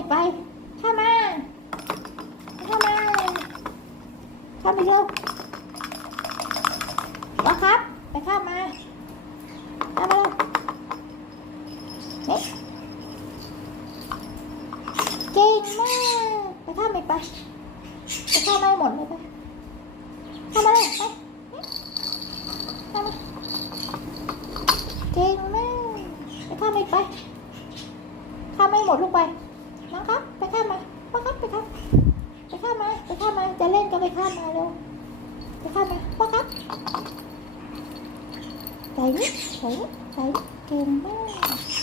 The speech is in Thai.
ไม่ไปข้ามมาข้ามมาข้ามไปเร็วว่าครับไปข้ามมาข้ามมาเร็วนี่เก่งมากไปข้ามไม่ไปไปข้ามไม่หมดเลยไปข้ามมาเลยไปข้ามมาเก่งมากไปข้ามไม่ไปข้ามไม่หมดลูกไปน้องครับไปข้ามมาพ่อครับไปข้ามไปข้ามมาไปข้ามมาจะเล่นก็ไปข้ามมาเร็วไปข้ามมาพ่อครับใส่ใส่เก่งมาก